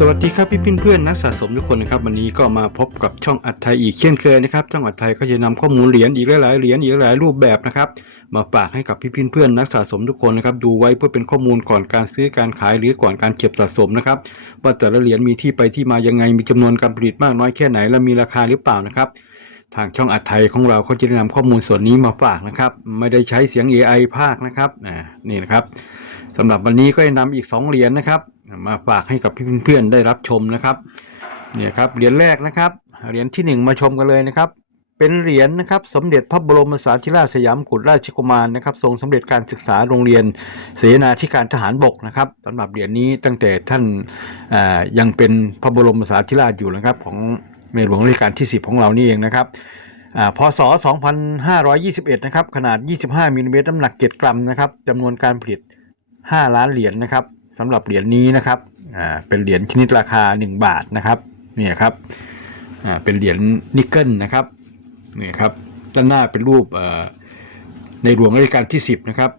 สวัสดีครับพี่เพื่อนๆนักสะสมทุกคนนะครับวันนี้ก็มาพบกับช่องอัดไทยอีกเช่นเคยนะครับช่องอัดไทยก็จะนำข้อมูลเหรียญอีกหลายๆเหรียญอีกหลายรูปแบบนะครับมาฝากให้กับพี่เพื่อนๆนักสะสมทุกคนนะครับดูไว้เพื่อเป็นข้อมูลก่อนการซื้อการขายหรือก่อนการเก็บสะสมนะครับว่าแต่ละเหรียญมีที่ไปที่มายังไงมีจำนวนการผลิตมากน้อยแค่ไหนและมีราคาหรือเปล่านะครับทางช่องอัดไทยของเราเขาจะนำข้อมูลส่วนนี้มาฝากนะครับไม่ได้ใช้เสียง AI ภาคนะครับนี่นะครับ สำหรับวันนี้ก็จะนำอีก 2 เหรียญนะครับ มาฝากให้กับเพื่อนๆได้รับชมนะครับเนี่ยครับเหรียญแรกนะครับเหรียญที่ 1 มาชมกันเลยนะครับ เป็นเหรียญนะครับสมเด็จพระบรมสารีราชสยามกุฎราชกุมารนะครับทรงสำเร็จการศึกษาโรงเรียนเสนาธิการทหารบกนะครับสำหรับเหรียญนี้ตั้งแต่ท่านยังเป็นพระบรมสารีราชอยู่นะครับ ของในหลวงรัชกาลที่ 10 ของเรานี่เองนะครับอ่าพศ 2521 นะครับ ขนาด 25มิลลิเมตรน้ำหนัก 7 กรัมนะครับจำนวนการผลิต 5 ล้านเหรียญนะครับสำหรับเหรียญนี้นะครับอ่าเป็นเหรียญชนิดราคา 1 บาทนะครับเนี่ยครับอ่าเป็นเหรียญนิกเกิลนะครับนี่ครับด้านหน้าเป็นรูปเอ่อในหลวงรัชกาลที่ 10นะครับ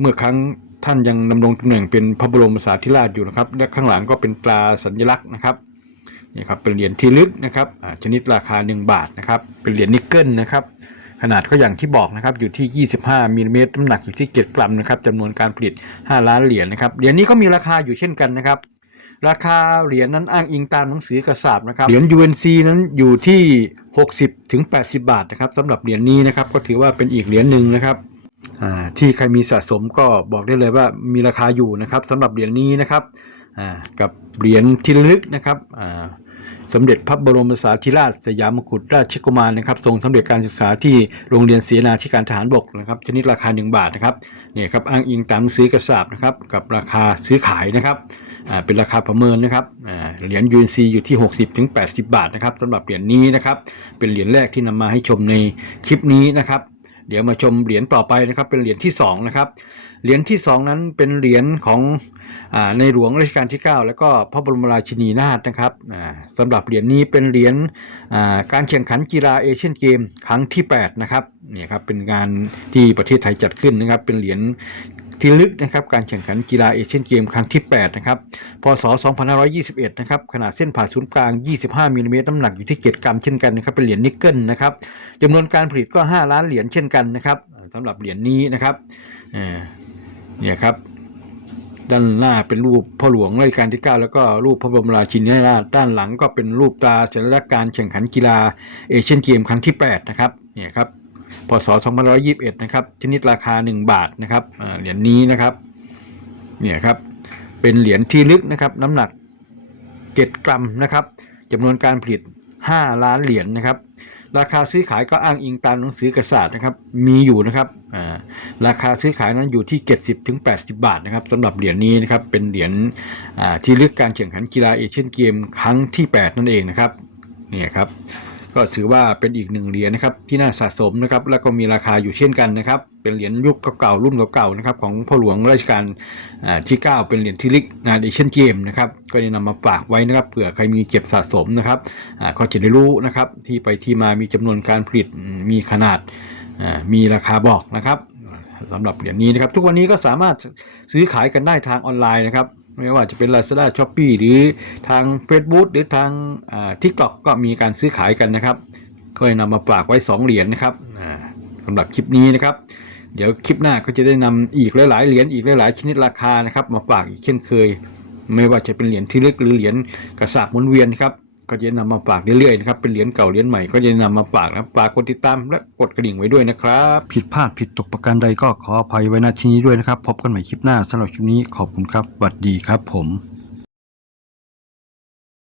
เมื่อครั้งท่านยังดำรงตำแหน่งเป็นพระบรมสารีราชอยู่นะครับ และข้างหลังก็เป็นตราสัญลักษณ์นะครับนี่ครับเป็นเหรียญที่ลึกนะครับอ่าชนิดราคา 1 บาทนะครับเป็นเหรียญนิกเกิลนะครับ ขนาดก็อย่างที่บอกนะครับอยู่ที่ 25มิลลิเมตรน้ำหนักอยู่ที่ 7 กรัมนะครับจำนวนการผลิต 5 ล้านเหรียญนะครับเหรียญนี้ก็มีราคาอยู่เช่นกันนะครับราคาเหรียญนั้นอ้างอิงตามหนังสือกระสาบนะครับเหรียญ UNC นั้นอยู่ที่ 60ถึง80 บาทนะครับสำหรับเหรียญนี้นะครับก็ถือว่าเป็นอีกเหรียญหนึ่งนะครับที่ใครมีสะสมก็บอกได้เลยว่ามีราคาอยู่นะครับสำหรับเหรียญนี้นะครับกับเหรียญที่ลึกนะครับ สมเด็จพระบรมสารีราชสยามกุฎราชกุมารนะครับทรงสำเร็จการศึกษาที่โรงเรียนเสนาธิการทหารบกนะครับชนิดราคา 1 บาทนะครับเนี่ยครับอ้างอิงตามซื้อกระสาบนะครับกับราคาซื้อขายนะครับอ่าเป็นราคาประเมินนะครับเหรียญ UNC อยู่ที่60ถึง80 บาทนะครับสำหรับเหรียญนี้นะครับเป็นเหรียญแรกที่นำมาให้ชมในคลิปนี้นะครับ เดี๋ยวมาชมเหรียญต่อไปนะครับ เป็นเหรียญที่2นะครับเหรียญที่ 2 นั้นเป็นเหรียญของอในหลวงรัชกาลที่ 9 แล้วก็พระบรมราชินีนาถนะครับอ่าสำหรับเหรียญนี้เป็นเหรียญการแข่งขันกีฬาเอเชียนเกมครั้งที่8นะครับเนี่ยครับเป็นงานที่ประเทศไทยจัดขึ้นนะครับ เป็นเหรียญ ที่ลึกนะครับการแข่งขันกีฬาเอเชียนเกมครั้งที่ 8 นะครับ พศ 2521 นะครับ ขนาดเส้นผ่าศูนย์กลาง 25มิลลิเมตรน้ำหนักอยู่ที่ 7 กรัมเช่นกันนะครับ เป็นเหรียญนิกเกิลนะครับจำนวนการผลิตก็ 5 ล้านเหรียญเช่นกันนะครับสำหรับเหรียญนี้นะครับเนี่ยครับด้านหน้าเป็นรูปพ่อหลวงรัชกาลที่ 9 แล้วก็รูปพระบรมราชินีนาถด้านหลังก็เป็นรูปตาสัญลักษณ์การแข่งขันกีฬาเอเชียนเกมครั้งที่ 8 นะครับเนี่ยครับ พศ2521 นะครับ ชนิดราคา 1 บาทนะครับเหรียญนี้นะครับเนี่ยครับเป็นเหรียญที่ลึกนะครับ น้ำหนัก 7 กรัมนะครับจำนวนการผลิต 5 ล้านเหรียญนะครับ ราคาซื้อขายก็อ้างอิงตามหนังสือกระสาดนะครับ มีอยู่นะครับราคาซื้อขายนั้นอยู่ที่ 70ถึง80บาทนะครับสำหรับเหรียญนี้นะครับเป็นเหรียญที่ลึกการแข่งขันกีฬาเอเชียนเกมครั้งที่ 8 นั่นเองนะครับเนี่ยครับ ก็ถือว่าเป็นอีกหนึ่งเหรียญนะครับที่น่าสะสมนะครับแล้วก็มีราคาอยู่เช่นกันนะครับ เป็นเหรียญยุคเก่าๆรุ่นเก่าๆนะครับของพ่อหลวงรัชกาลอ่าที่ 9 เป็นเหรียญที่ลึกงานเอเชียนเกมนะครับก็ได้นำมาฝากไว้นะครับเผื่อใครมีเก็บสะสมนะครับอ่าก็จะได้รู้นะครับที่ไปที่มามีจำนวนการผลิตมีขนาดมีราคาบอกนะครับสำหรับเหรียญนี้นะครับ ทุกวันนี้ก็สามารถซื้อขายกันได้ทางออนไลน์นะครับ ไม่ว่าจะเป็น Lazada s h o p e e หรือทาง Facebook หรือทางทิกตอกก็มีการซื้อขายกันนะครับ ก็เลยนำมาฝากไว้ 2 เหรียญนะครับสำหรับคลิปนี้นะครับ เดี๋ยวคลิปหน้าก็จะได้นำอีกหลายๆเหรียญอีกหลายๆชนิดราคานะครับ มาฝากอีกเช่นเคย ไม่ว่าจะเป็นเหรียญที่ลึกหรือเหรียญกระสาบหมุนเวียนครับ ก็จะนำมาฝากเรื่อยๆนะครับเป็นเหรียญเก่าเหรียญใหม่ก็จะนำมาฝากนะฝากกดติดตามและกดกระดิ่งไว้ด้วยนะครับ ผิดพลาดผิดตกประการใดก็ขออภัยไว้ณที่นี้ด้วยนะครับ พบกันใหม่คลิปหน้าสำหรับคลิปนี้ขอบคุณครับสวัสดีครับผม